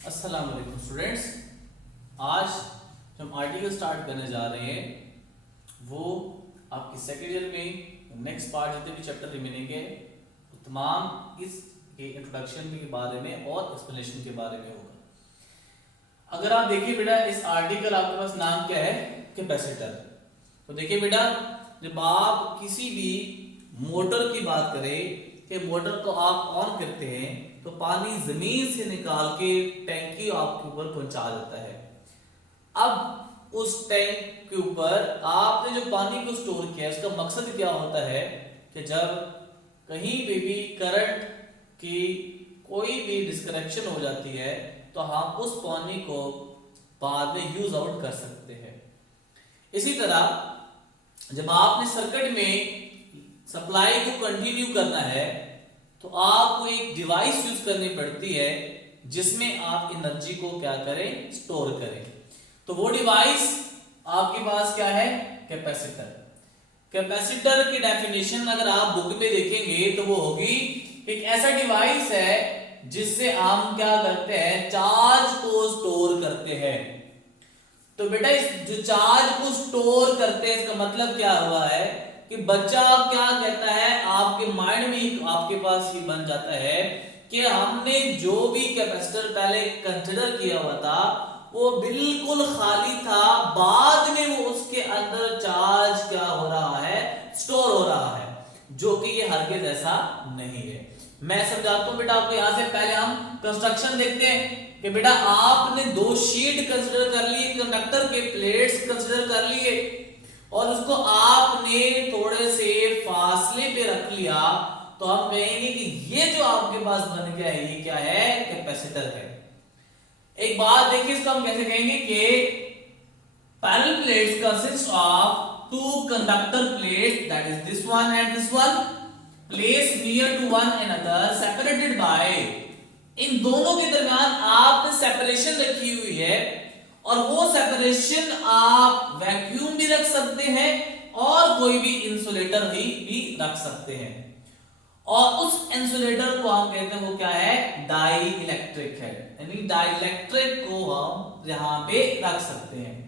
अस्सलाम वालेकुम स्टूडेंट्स। आज जो हम आर्टिकल स्टार्ट करने जा रहे हैं वो आपकी सेकेंड ईयर में नेक्स्ट पार्ट जितने भी चैप्टर रिमेनिंग है वो तमाम इसके इंट्रोडक्शन के बारे में और एक्सप्लेनेशन के बारे में होगा। अगर आप देखिए बेटा, इस आर्टिकल आपके पास नाम क्या है? कैपेसिटर। तो देखिए बेटा, जब आप किसी भी मोटर की बात करें कि मोटर को आप ऑन करते हैं तो पानी जमीन से निकाल के टैंकी आपके ऊपर पहुंचा देता है। अब उस टैंक के ऊपर आपने जो पानी को स्टोर किया है उसका मकसद क्या होता है कि जब कहीं पे भी करंट की कोई भी डिस्कनेक्शन हो जाती है तो हम उस पानी को बाद में यूज आउट कर सकते हैं। इसी तरह जब आपने सर्किट में सप्लाई को कंटिन्यू करना है तो आपको एक डिवाइस यूज करनी पड़ती है जिसमें आप एनर्जी को क्या करें, स्टोर करें। तो वो डिवाइस आपके पास क्या है? कैपेसिटर। कैपेसिटर की डेफिनेशन अगर आप बुक में देखेंगे तो वो होगी एक ऐसा डिवाइस है जिससे हम क्या करते हैं, चार्ज को स्टोर करते हैं। तो बेटा, इस जो चार्ज को स्टोर करते हैं इसका मतलब क्या हुआ है कि बच्चा क्या कहता है, आपके माइंड में आपके पास ही बन जाता है कि हमने जो भी कैपेसिटर पहले कंसिडर किया हुआ था वो बिल्कुल खाली था, बाद में वो उसके अंदर चार्ज क्या हो रहा है, स्टोर हो रहा है, जो कि ये हरगिज ऐसा नहीं है। मैं समझाता हूं बेटा आपको। यहां से पहले हम कंस्ट्रक्शन देखते हैं कि बेटा आपने दो शीट कंसिडर कर ली, कंडक्टर के प्लेट्स कंसिडर कर लिए और उसको आपने थोड़े से फासले पे रख लिया तो हम कहेंगे कि ये जो आपके पास बन गया है ये क्या है? कैपेसिटर है। एक बात देखिए, इसको हम कैसे कहेंगे कि parallel plates consist of two conductor plates, that is this one and this one, placed near to one another, separated by, इन दोनों के दरमियान आपने सेपरेशन रखी हुई है और वो सेपरेशन आप वैक्यूम भी रख सकते हैं और कोई भी इंसुलेटर भी रख सकते हैं। और उस इंसुलेटर को हम कहते हैं वो क्या है? डाई इलेक्ट्रिक है, यानी डाई इलेक्ट्रिक को हम यहां पे रख सकते हैं।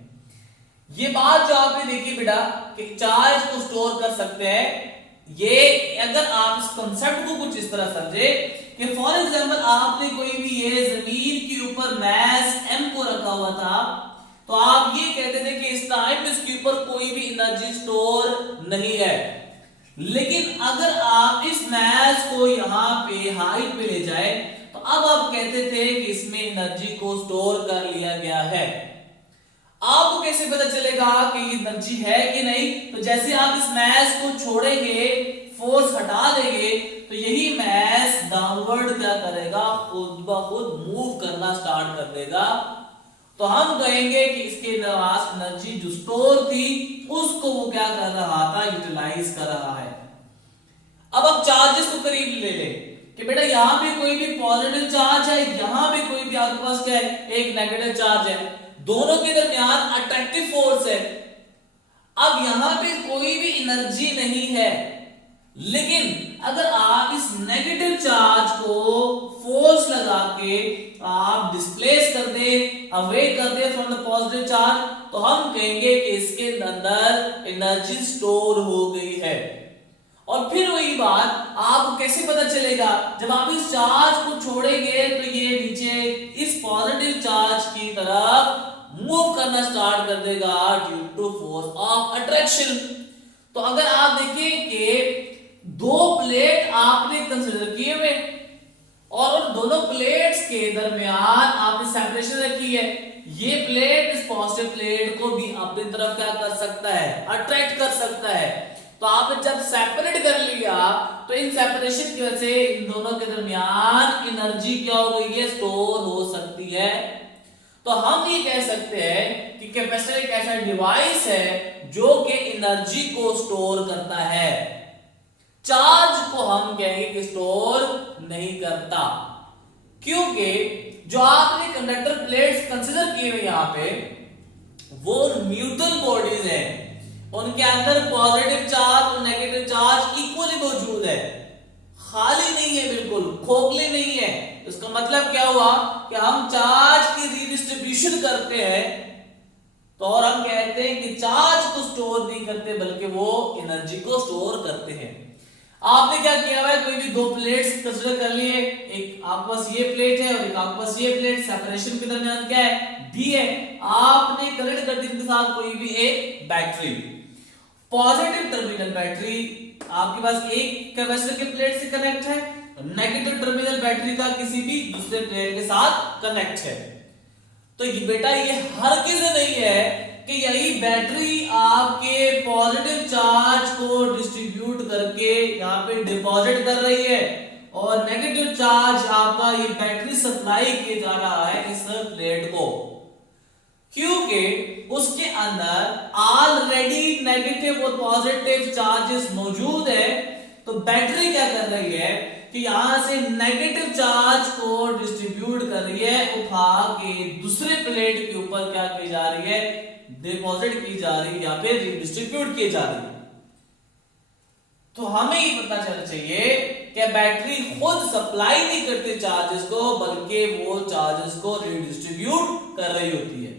ये बात जो आपने देखी बेटा कि चार्ज को स्टोर कर सकते हैं, ये अगर आप इस कंसेप्ट को कुछ इस तरह समझे कि फॉर एग्जांपल आपने कोई भी ये जमीन के ऊपर मैस m को रखा हुआ था तो आप ये कहते थे कि इस टाइम इसके ऊपर कोई भी एनर्जी स्टोर नहीं है। लेकिन अगर आप इस मैस को यहां पे हाइट पे ले जाए तो अब आप कहते थे कि इसमें एनर्जी को स्टोर कर लिया गया है। आपको कैसे पता चलेगा कि ये एनर्जी है कि नहीं? तो जैसे आप इस मैस को छोड़ेंगे, फोर्स हटा देंगे तो यही मैस डाउनवर्ड क्या करेगा, खुद ब खुद मूव करना स्टार्ट कर देगा। तो हम कहेंगे कि इसके पास एनर्जी जो स्टोर थी उसको वो क्या कर रहा था, यूटिलाइज कर रहा है। अब आप चार्जेस को करीब ले ले कि बेटा यहां पे कोई भी पॉजिटिव चार्ज है, यहां पे कोई भी आपके पास क्या है, एक नेगेटिव चार्ज है, दोनों के दरमियान अट्रैक्टिव फोर्स है। अब यहां पे कोई भी एनर्जी नहीं है, लेकिन अगर आप इस नेगेटिव चार्ज को फोर्स लगा के आप डिस्प्लेस कर दे, अवे कर they from the positive charge, तो हम कहेंगे कि इसके अंदर एनर्जी स्टोर हो गई है। और फिर वही बात आपको कैसे पता चलेगा, जब आप इस चार्ज को छोड़ेंगे तो ये नीचे इस पॉजिटिव चार्ज की तरफ मूव करना स्टार्ट कर देगा due to force of attraction. तो अगर आप देखिए कि दो प्लेट आपने कंसीडर किए हुए और उन दोनों प्लेट्स के दरमियान आपने सेपरेशन रखी है, ये प्लेट इस पॉजिटिव प्लेट को भी अपनी तरफ क्या कर सकता है, अट्रैक्ट कर सकता है। तो आपने जब सेपरेट कर लिया तो इन सेपरेशन की वजह से इन दोनों के दरमियान एनर्जी क्या हो गई है, स्टोर हो सकती है। तो हम ये कह सकते हैं कि कैपेसिटर एक ऐसा डिवाइस है जो कि एनर्जी को स्टोर करता है, चार्ज को हम कहेंगे कि स्टोर नहीं करता। क्योंकि जो आपने कंडक्टर प्लेट्स कंसीडर किए हुए यहां पे वो न्यूट्रल बॉडीज है, उनके अंदर पॉजिटिव चार्ज और नेगेटिव चार्ज इक्वली मौजूद है, खाली नहीं है, बिल्कुल खोखले नहीं है। इसका मतलब मतलब क्या हुआ कि हम चार्ज की रीडिस्ट्रीब्यूशन करते हैं, तो और हम कहते हैं कि चार्ज को स्टोर नहीं करते बल्कि वो एनर्जी को स्टोर करते हैं। आपने क्या किया हुआ है, कोई भी दो प्लेट्स कंसीडर कर लिए, एक आपके पास ये प्लेट है और एक आपके पास ये प्लेट, सेपरेशन के दरमियान क्या है, डी है। आपने कनेक्ट कर दी इनके साथ कोई भी एक बैटरी, पॉजिटिव टर्मिनल बैटरी आपके पास एक कैपेसिटर के प्लेट से कनेक्ट है, नेगेटिव टर्मिनल बैटरी का किसी भी दूसरे प्लेट के साथ कनेक्ट है। तो ये बेटा ये हर किसी नहीं है कि यही बैटरी आपके पॉजिटिव चार्ज को डिस्ट्रीब्यूट करके यहाँ पे डिपॉजिट कर रही है और नेगेटिव चार्ज आपका ये बैटरी सप्लाई किया जा रहा है इस प्लेट को, क्योंकि उसके अंदर ऑलरेडी नेगेटिव और पॉजिटिव चार्जेस मौजूद है। तो बैटरी क्या कर रही है कि यहां से नेगेटिव चार्ज को डिस्ट्रीब्यूट कर रही है, उठा के दूसरे प्लेट के ऊपर क्या की जा रही है, डिपॉजिट की जा रही है या फिर रिडिस्ट्रीब्यूट की जा रही है। तो हमें ये पता चलना चाहिए कि बैटरी खुद सप्लाई नहीं करती चार्जेस को, बल्कि वो चार्जेस को रिडिस्ट्रीब्यूट कर रही होती है।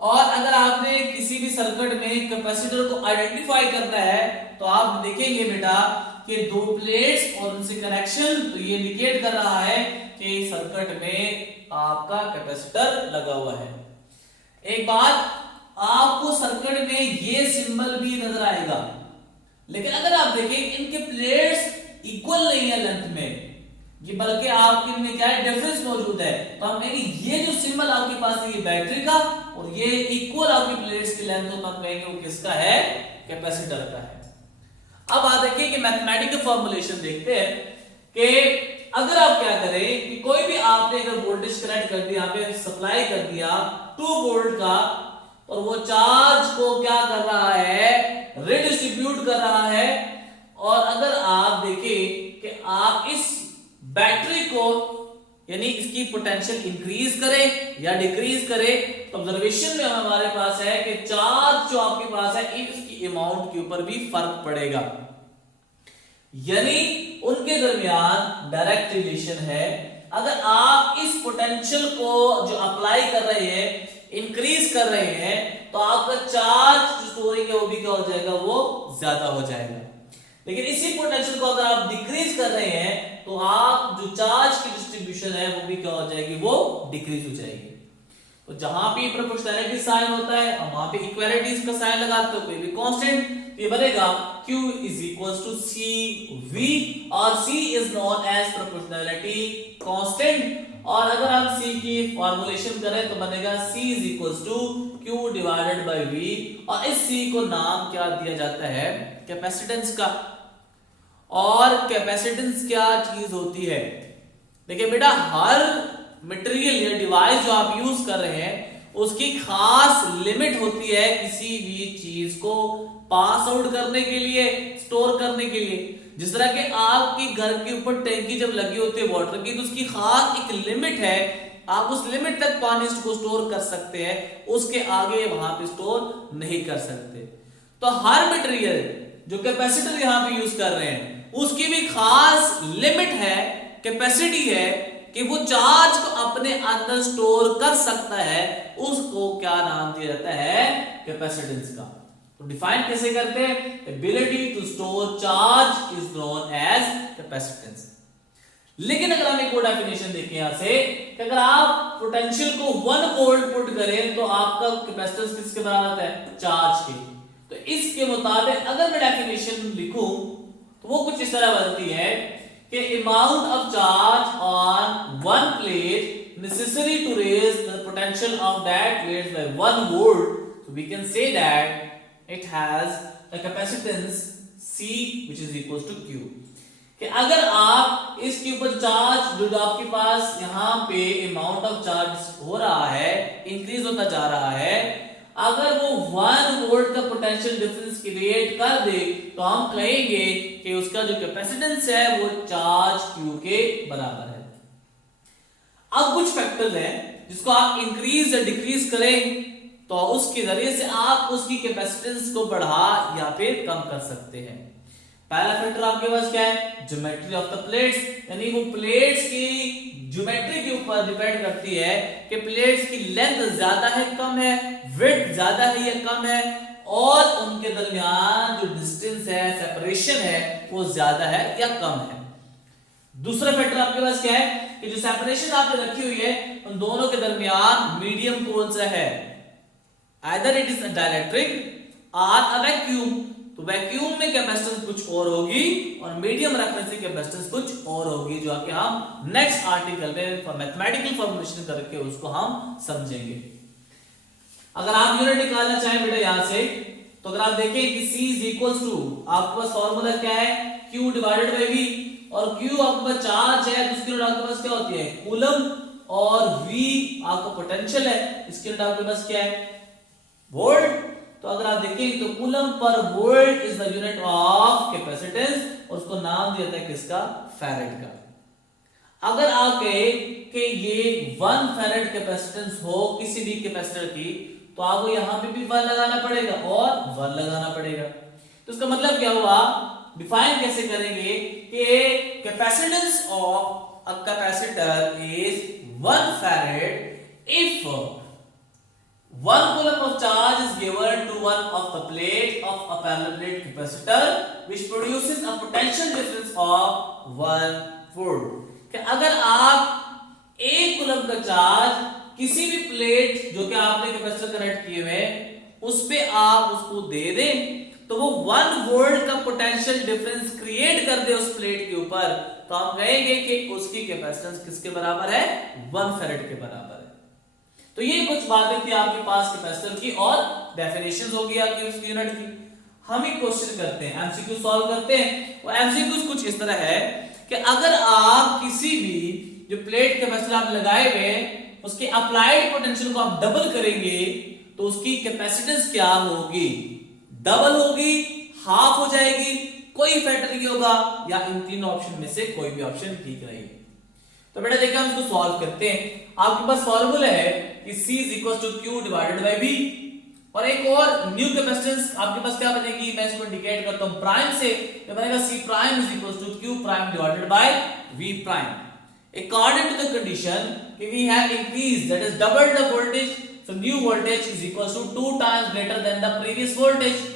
और अगर आपने किसी भी सर्किट में कैपेसिटर को आइडेंटिफाई करना है तो आप देखेंगे बेटा कि दो प्लेट्स और उनसे कनेक्शन, तो ये इंडिकेट कर रहा है कि सर्किट में आपका कैपेसिटर लगा हुआ है। एक बात, आपको सर्किट में ये सिंबल भी नजर आएगा, लेकिन अगर आप देखें इनके प्लेट्स इक्वल नहीं है लेंथ में, ये बल्कि आपके इनमें क्या है, डिफरेंस मौजूद है। तो हम कहेंगे ये जो सिंबल आपके पास है ये बैटरी का और ये इक्वल आपकी प्लेट्स की लेंथ, तो हम कहेंगे वो किसका है, कैपेसिटर का है। अब आप देखिए कि मैथमेटिकल फॉर्मूलेशन देखते हैं कि अगर आप क्या करें कि कोई भी आपने अगर वोल्टेज कनेक्ट कर दिया, यहाँ पे सप्लाई कर दिया 2 वोल्ट का, और वो चार्ज को क्या कर रहा है, रिडिस्ट्रीब्यूट कर रहा है। और अगर आप देखें कि आप इस बैटरी को यानी इसकी पोटेंशियल इंक्रीज करें या डिक्रीज करें, तो ऑब्जर्वेशन में हमारे पास है कि चार्ज जो आपके पास है इसकी अमाउंट के ऊपर भी फर्क पड़ेगा, यानी उनके दरमियान डायरेक्ट रिलेशन है। अगर आप इस पोटेंशियल को जो अप्लाई कर रहे हैं, इंक्रीज कर रहे हैं, तो आपका चार्ज स्टोरिंग है वो भी क्या हो जाएगा, वो ज्यादा हो जाएगा। लेकिन इसी पोटेंशियल को अगर आप डिक्रीज कर रहे हैं तो आप जो चार्ज की डिस्ट्रीब्यूशन है वो भी क्या हो जाएगी, वो डिक्रीज हो जाएगी। तो जहां पे प्रोपोर्शनैलिटी साइन होता है और वहां पे इक्वालिटीज का साइन लगाते हो, कोई भी कांस्टेंट, ये बनेगा Q is equals to CV और C is known as proportionality constant। और अगर हम C की फॉर्मूलेशन करें तो बनेगा C is equals to Q divided by V, और इस C को नाम क्या दिया जाता है, कैपेसिटेंस का। और कैपेसिटेंस क्या चीज होती है, देखिए बेटा हर मटेरियल या डिवाइस जो आप यूज कर रहे हैं उसकी खास लिमिट होती है किसी भी चीज को पास आउट करने के लिए, स्टोर करने के लिए। जिस तरह के आपके घर के ऊपर टैंकी जब लगी होती है वाटर की, तो उसकी खास एक लिमिट है, आप उस लिमिट तक पानी को स्टोर कर सकते हैं, उसके आगे वहां पे स्टोर नहीं कर सकते। तो हर मटेरियल जो कैपेसिटर यहां पे यूज कर रहे हैं उसकी भी खास लिमिट है, कैपेसिटी है कि वो चार्ज को अपने अंदर स्टोर कर सकता है, उसको क्या नाम दिया जाता है, कैपेसिटेंस का। तो डिफाइन कैसे करते हैं, ability to store charge is known as capacitance. लेकिन अगर हम एक और डेफिनेशन देखें यहां से कि अगर आप पोटेंशियल को 1 वोल्ट पुट करें तो आपका कैपेसिटेंस किसके बराबर आता है, चार्ज के। तो इसके मुताबिक अगर मैं डेफिनेशन लिखूं तो वो कुछ इस तरह बनती है कि amount of charge on one plate necessary to raise the potential of that plate by 1 volt, so we can say that it has a capacitance C which is equals to Q। कि अगर आप इसके ऊपर charge जो आपके पास यहाँ पे amount of charge हो रहा है, इंक्रीज होता जा रहा है, अगर वो 1 वोल्ट का पोटेंशियल डिफरेंस क्रिएट कर दे तो हम कहेंगे कि उसका जो कैपेसिटेंस है वो चार्ज Q के बराबर है। अब कुछ फैक्टर्स हैं जिसको आप इंक्रीज या डिक्रीज करें तो उसके जरिए से आप उसकी कैपेसिटेंस को बढ़ा या फिर कम कर सकते हैं। पहला फैक्टर आपके पास क्या है, ज्योमेट्री ऑफ द प्लेट्स, यानी वो प्लेट्स की ज्योमेट्री डिपेंड करती है कि प्लेट्स की लेंथ ज्यादा है कम है, विड्थ ज्यादा है या कम है, और उनके दरमियान जो डिस्टेंस है, सेपरेशन है, वो ज्यादा है या कम है। दूसरा फैक्टर आपके पास क्या है कि जो सेपरेशन आपने रखी हुई है उन दोनों के दरमियान मीडियम कौन सा है, either it is a dielectric और अ वैक्यूम। तो वैक्यूम में कैपेसिटेंस कुछ और होगी और मीडियम रखने से कैपेसिटेंस कुछ और होगी, जो आके हम नेक्स्ट आर्टिकल में मैथमेटिकल फॉर्मुलेशन करके उसको हम समझेंगे। अगर आप यूनिट निकालना चाहें बेटा यहां से, तो अगर आप देखें कि C इज इक्वल टू, आपके पास फॉर्मूला क्या है, Q डिवाइडेड बाई V, और Q आपके पास चार्ज है, तो उसकी यूनिट आपके पास क्या होती है, कूलम, और V आपका पोटेंशियल है, इसकी यूनिट आपके पास क्या है, वोल्ट। तो अगर आप देखें तो coulomb per volt is the unit of capacitance, और उसको नाम दिया जाता है किसका, फैरेड का। अगर आप कहे कि ये 1 फैरेड कैपेसिटेंस हो किसी भी कैपेसिटर की, तो आपको यहां पे भी 1 लगाना पड़ेगा और 1 लगाना पड़ेगा। तो इसका मतलब क्या हुआ, डिफाइन कैसे करेंगे कि capacitance of a capacitor is 1 farad if 1 coulomb of charge is given to one of the plate of a parallel plate capacitor which produces a potential difference of 1 volt। कि अगर आप 1 कूलम का charge किसी भी plate जो कि आपने capacitor connect किए हुए उस पे आप उसको दे दें, तो वो 1 वोल्ट का पोटेंशियल डिफरेंस क्रिएट कर दे उस प्लेट के ऊपर, तो हम कहेंगे कि उसकी कैपेसिटेंस किसके बराबर है, 1 फैरेड के बराबर है। तो ये कुछ बातें थी आपके पास कैपेसिटर की, और डेफिनेशंस होगी आपकी उसकी यूनिट की। हम एक क्वेश्चन करते हैं, एमसीक्यू सॉल्व करते हैं। वो एमसीक्यू कुछ इस तरह है कि अगर आप किसी भी जो प्लेट कैपेसिटर आप लगाए हुए उसके अप्लाइड पोटेंशियल को आप डबल करेंगे, तो उसकी कैपेसिटेंस क्या होगी, डबल होगी, हाफ हो जाएगी, कोई फैक्टर नहीं होगा, या इन तीन ऑप्शन में से कोई भी ऑप्शन ठीक नहीं। तो बेटा देखिए हम इसको सॉल्व करते हैं। आपके पास फॉर्मूला है कि C is equals to Q divided by V, और एक और न्यू कैपेसिटेंस आपके पास क्या बनेगी, मैं इसको इंडिकेट करता हूं प्राइम से, तो बनेगा C prime is equals to Q prime divided by V prime. According to the condition we have increased, that is doubled the voltage, so new voltage is equals to 2 times greater than the previous voltage।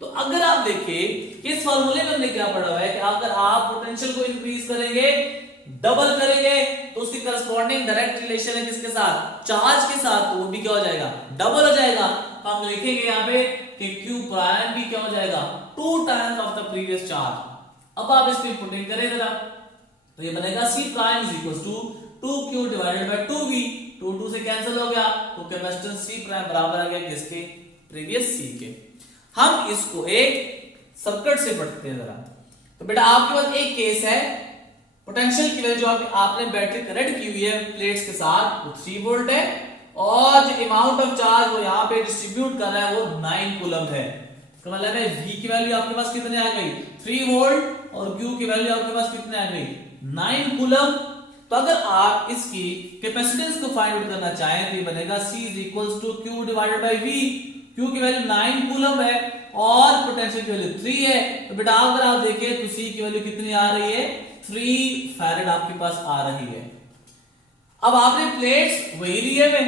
तो अगर आप देखें कि इस फॉर्मूले में हमने क्या पढ़ा हुआ है कि अगर आप पोटेंशियल को इंक्रीज करेंगे, डबल करेंगे, तो उसकी करस्पॉन्डिंग डायरेक्ट रिलेशन है किसके साथ, चार्ज के साथ, तो वो भी क्या हो जाएगा, डबल हो जाएगा। तो हम लिखेंगे यहाँ पे कि Q प्राइम भी क्या हो जाएगा, 2 times of the previous charge. अब आप इसकी पुटिंग करें जरा, तो ये बनेगा C prime is equal to 2Q divided by 2V, 2 से कैंसिल हो गया, तो कैपेसिटेंस C प्राइम बराबर आ गया किसके, प्रीवियस C के। हम इसको एक सर्किट से पढ़ते हैं जरा। तो बेटा आपके पास एक केस है, पोटेंशियल की वैल्यू जो आपने बैटरी कनेक्ट की हुई है प्लेट्स के साथ वो 3 वोल्ट है, और जो अमाउंट ऑफ चार्ज वो यहाँ पे डिस्ट्रीब्यूट कर रहा है वो 9 कूलम है। तो मतलब है V की वैल्यू आपके पास कितने आ गई, 3 वोल्ट, और Q की वैल्यू आपके पास कितने आ गई, 9 कूलम। तो अगर आप इसकी कैपेसिटेंस को फाइंड आउट करना चाहें तो ये बनेगा C is equals to Q divided by V। Q की वैल्यू 9 कूलम है और पोटेंशियल की वैल्यू 3 है, तो बेटा अगर आप देखें तो C की वैल्यू कितनी आ रही है, 3 फैरेड आपके पास आ रही है। अब आपने प्लेट्स वही लिए हुए,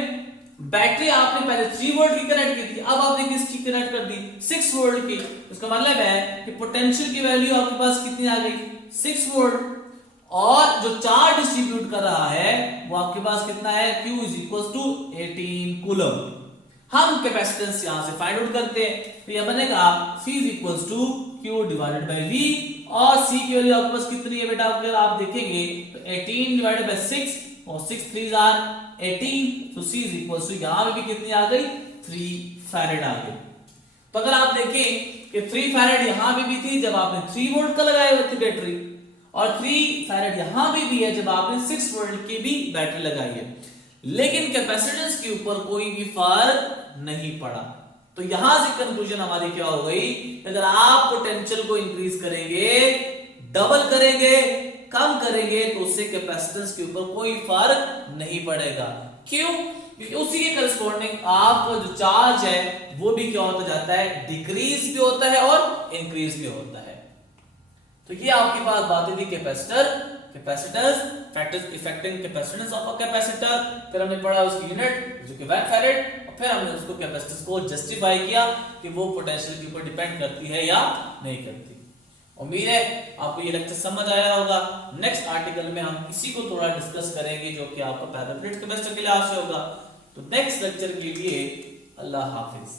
बैटरी आपने पहले 3 वोल्ट की कनेक्ट की थी, अब आपने किसकी कनेक्ट कर दी, 6 वोल्ट की। इसका मतलब है कि पोटेंशियल की वैल्यू आपके पास कितनी आ गई, 6 वोल्ट, और जो चार्ज डिस्ट्रीब्यूट कर रहा है वो आपके पास कितना है, Q is equal to 18 coulomb. हम कैपेसिटेंस यहां से फाइंड आउट करते हैं, तो यह बनेगा C is equal to Q divided by V, और C की वैल्यू आपके पास कितनी है बेटा, अगर आप देखेंगे तो 18 डिवाइडेड बाय 6, और 6 3 आर 18, तो C इज इक्वल टू यहां भी कितनी आ गई, 3 फैरेड आ गई। तो अगर आप देखें कि 3 फैरेड यहां भी थी जब आपने 3 वोल्ट का लगाया हुआ थी बैटरी, और 3 फैरेड यहां भी है जब आपने 6 वोल्ट की भी बैटरी लगाई है, लेकिन कैपेसिटेंस के ऊपर कोई भी फर्क नहीं पड़ा। तो यहां से कंक्लूजन हमारी क्या हो गई, अगर आप पोटेंशियल को इंक्रीज करेंगे, डबल करेंगे, कम करेंगे, तो उससे कैपेसिटेंस के ऊपर कोई फर्क नहीं पड़ेगा। क्यों, क्योंकि उसी के करस्पॉन्डिंग आपका जो चार्ज है वो भी क्या होता जाता है, डिक्रीज भी होता है और इंक्रीज भी होता है। तो ये आपके पास बातें थी capacitor capacitors, factors affecting capacitance of a capacitor, फिर हमने पढ़ा उसकी यूनिट जो कि वैट फैरेड, और फिर हमने उसको कैपेसिटेंस को जस्टिफाई किया कि वो पोटेंशियल के ऊपर डिपेंड करती है या नहीं करती। उम्मीद है आपको ये लेक्चर समझ आया होगा। नेक्स्ट आर्टिकल में हम इसी को थोड़ा डिस्कस करेंगे जो कि आपका पैराप्लेट कैपेसिटर के लिहाज से होगा। तो नेक्स्ट लेक्चर के लिए अल्लाह हाफिज।